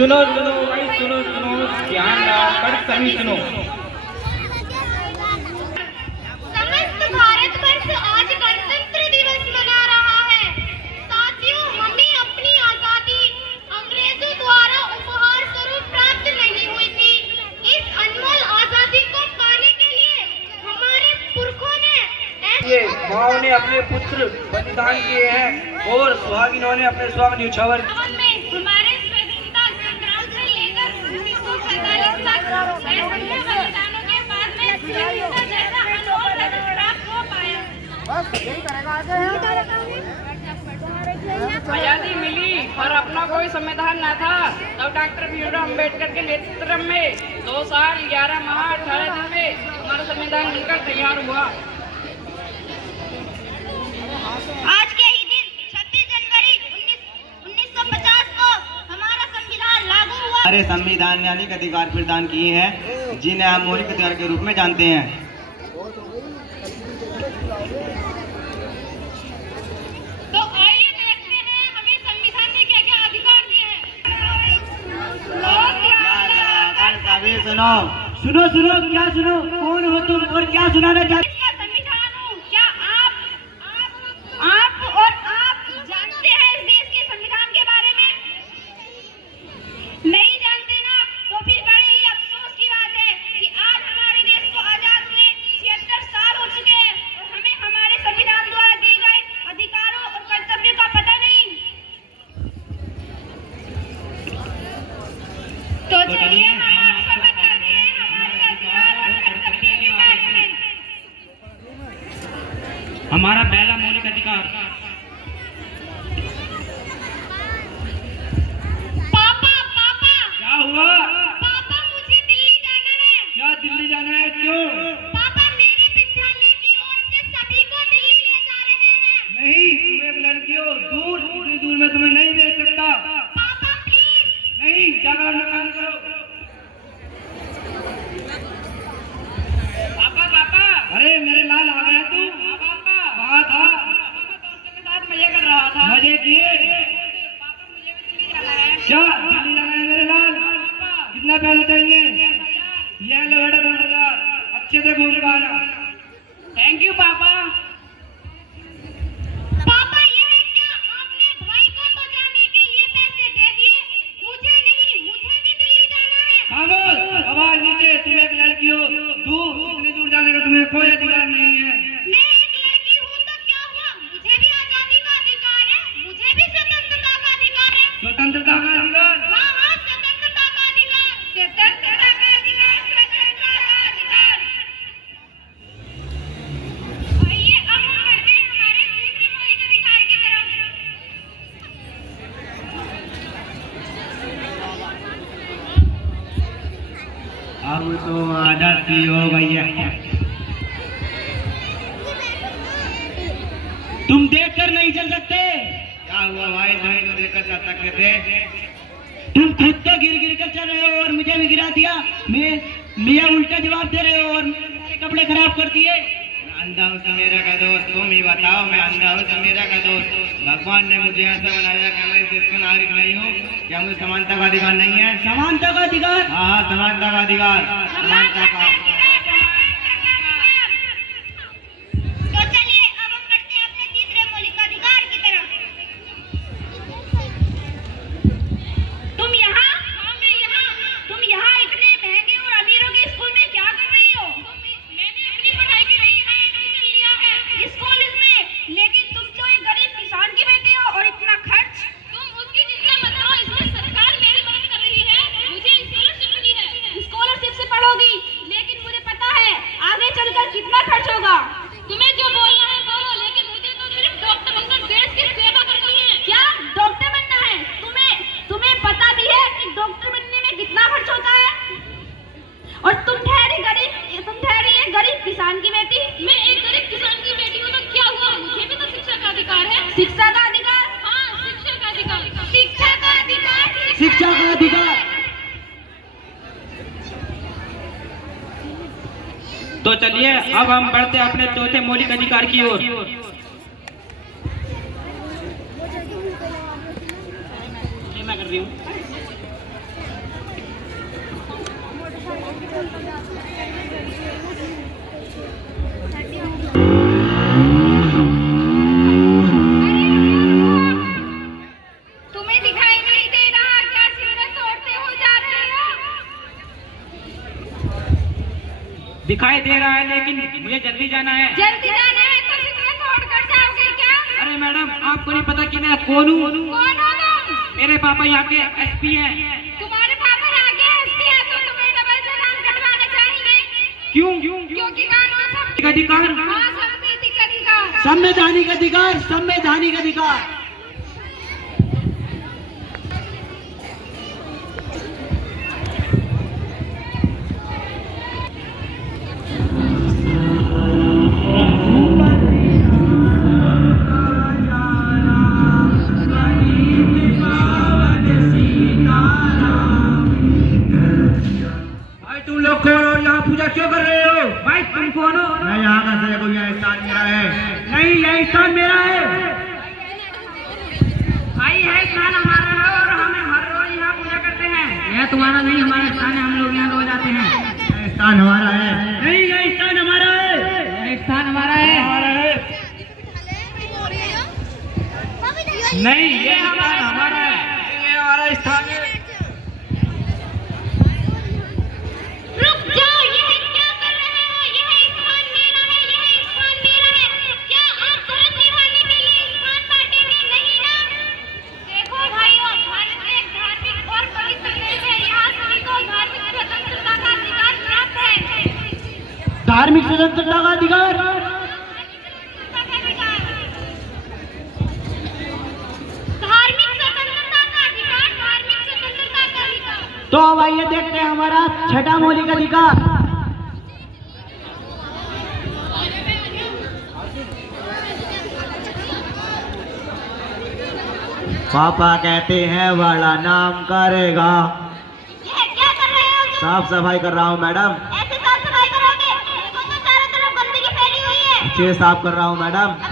सुनो सुनो भाई, सुनो सुनो, ध्यान कर सभी सुनो। समस्त भारतवर्ष आज गणतंत्र दिवस मना रहा है। साथियों, हमें अपनी आजादी अंग्रेजों द्वारा उपहार स्वरूप प्राप्त नहीं हुई थी। इस अनमोल आजादी को पाने के लिए हमारे पुरखों ने माओ ने अपने पुत्र बलिदान किए हैं और सुहागिनों ने अपने स्वामी न्यौछावर में हमारे स्वतंत्रता संग्राम से लेकर 1947 तक बलिदानों के बाद में स्वतंत्रता जैसा अनमोल रत्न प्राप्त हो पाया। आजादी मिली पर अपना कोई संविधान न था। तब डॉक्टर भीमराव अम्बेडकर के नेतृत्व में 2 साल 11 माह 18 दिन में हमारा संविधान बनकर तैयार हुआ। आज के ही दिन 26 जनवरी 1950 को हमारा संविधान लागू हुआ। हमारे संविधान ने अनेक अधिकार प्रदान किए हैं जिन्हें हम मौलिक अधिकार के रूप में जानते हैं। तो आइए देखते हैं हमें संविधान ने क्या क्या अधिकार दिए हैं। सभी सुनो सुनो सुनो, क्या सुनो, कौन हो तुम और क्या सुनाना चाहते? इसका संविधान हूँ। क्या आप जानते हैं इस देश के संविधान के बारे में? नहीं जानते ना? तो फिर बड़े ही अफसोस की बात है कि आज हमारे देश को आजाद हुए 76 साल हो चुके हैं और हमें हमारे संविधान द्वारा दिए गए अधिकारों और कर्तव्यों का पता नहीं। तो चलिए हम आपको बताते हैं हमारे अधिकार और कर्तव्यों के बारे में। हमारा पहला मौलिक अधिकार। पापा क्या हुआ? पापा, मुझे दिल्ली जाना है। क्या दिल्ली जाना है? क्यों? पापा, मेरे विद्यालय की ओर से सभी को दिल्ली ले जा रहे हैं। नहीं, तुम एक लड़की हो, दूर, इतनी दूर में तुम्हें नहीं भेज सकता। पापा प्लीज। नहीं, जाकर अपना काम करो। पापा अरे मेरे लाल आ गया तू? कहाँ था? दोस्तों के साथ मजे कर रहा था। मजे किए? पापा मुझे भी दिल्ली जाना है। क्या दिल्ली जाना है मेरे लाल? कितना पैसा चाहिए? ले लो बेटा 10,000, अच्छे से घूम के आना। थैंक यू पापा। पापा, ये है क्या? आपने भाई को तो जाने के लिए पैसे दे दिए, मुझे नहीं। मुझे भी दिल्ली जाना है। खामोश, आवाज नीचे। तुम एक लड़की हो, दूर, इतनी दूर जाने का तुम्हें कोई अधिकार नहीं है। मैं एक लड़की हूँ तो क्या हुआ? मुझे भी आजादी का अधिकार है, मुझे भी स्वतंत्रता का अधिकार है। स्वतंत्रता का अधिकार? हाँ, स्वतंत्रता का अधिकार, स्वतंत्रता का अधिकार, स्वतंत्रता का अधिकार। आइए अब हम बढ़ते हैं हमारे दूसरे मौलिक अधिकार की तरफ। अब तो आजादी हो भैया। तुम देख कर नहीं चल सकते। क्या हुआ भाई, तुम्हें तो देखकर चल सकते थे। तुम खुद तो गिर गिर कर चल रहे हो और मुझे भी गिरा दिया। मैं उल्टा जवाब दे रहे हो और मेरे कपड़े खराब कर दिए। अंधा हूँ तो मेरा का दोस्त, तुम ही बताओ। मैं अंधा हूँ तो मेरा का दोस्त। भगवान ने मुझे ऐसा बनाया कि मैं इस देश का नागरिक नहीं हूँ। क्या मुझे समानता का अधिकार नहीं है? समानता का अधिकार? हाँ, समानता का अधिकार, समानता का। तो चलिए अब हम बढ़ते हैं अपने तीसरे मौलिक अधिकार की तरफ। तुम यहाँ? हाँ, मैं यहाँ। तुम यहाँ इतने महंगे और अमीरों के स्कूल में क्या कर रही हो? मैंने अपनी पढ़ाई के लिए यहाँ एडमिशन लिया है इस कॉलेज में, लेकिन तुम जो एक गरीब किसान की बेटी हो और इतना खर्च। तुम उसकी चिंता मत करो, इसमें सरकार मेरी मदद कर रही है। मुझे स्कॉलरशिप मिली है। स्कॉलरशिप से पढ़ोगी, लेकिन मुझे पता है आगे चलकर कितना खर्च होगा। तुम्हें जो बोलना है बोलो, लेकिन मुझे तो सिर्फ डॉक्टर बनकर देश की सेवा करनी है। क्या डॉक्टर बनना है? तुम्हें पता भी है कि डॉक्टर बनने में कितना खर्च होता है? और तुम ठहरी एक गरीब किसान की बेटी। मैं एक गरीब किसान की बेटी हूँ तो क्या हुआ? मुझे भी तो शिक्षा का अधिकार है। शिक्षा का अधिकार? हाँ, शिक्षा का अधिकार, शिक्षा का अधिकार, शिक्षा का अधिकार। तो चलिए अब हम बढ़ते हैं अपने चौथे मौलिक अधिकार की ओर। मैं कर रही हूँ। तुम्हें दिखाई नहीं दे रहा क्या? सीधे तोड़ते हो जाते हो। दिखाई दे रहा है लेकिन मुझे जल्दी जाना है। जल्दी जाना है तो सीधे तोड़ कर जाओगे क्या? अरे मैडम, आपको नहीं पता कि मैं कौन हूँ? कौन हो तुम? मेरे पापा यहाँ के एसपी हैं। तुम्हारे पापा आगे एसपी है तो तुम्हें डबल चालान कटवाना चाहिए। क्यों? क्योंकि कानून सबके अधिकार। हाँ, संवैधानिक अधिकार। संवैधानिक अधिकार, संवैधानिक अधिकार। भाई तुम लोग कौन हो? यहाँ पूजा क्यों कर रहे हो? भाई तुम कौन हो? मैं यहाँ का सेवक हूँ, यह स्थान मेरा है। नहीं, यह स्थान मेरा है। भाई यह स्थान हमारा है और हमें हर रोज यहाँ पूजा करते हैं। यह तुम्हारा नहीं, हमारा स्थान है। हम लोग यहाँ रोज आते हैं। यह स्थान हमारा है। नहीं, यह स्थान हमारा है। यह स्थान हमारा है। नहीं, यह स्थान हमारा है। ये हमारा स्थान है। रुक जाओ, यह क्या कर रहे हो? यह स्थान मेरा है, यह स्थान मेरा है। क्या आप धर्म निभाने के लिए स्थान बांटेंगे? नहीं ना? देखो भाइयों, भारत एक धार्मिक और पवित्र देश है। यहाँ सभी को धार्मिक स्वतंत्रता का अधिकार प्राप्त है। धार्मिक स्वतंत्रता का अधिकार। तो अब आइए देखते हैं हमारा छठा मौलिक अधिकार। पापा कहते हैं बड़ा नाम करेगा। यह क्या कर रहे हो तुम? साफ सफाई कर रहा हूँ मैडम। ऐसे साफ सफाई करोगे? देखो तो चारों तरफ गंदगी फैली हुई है। अच्छे साफ कर रहा हूँ मैडम।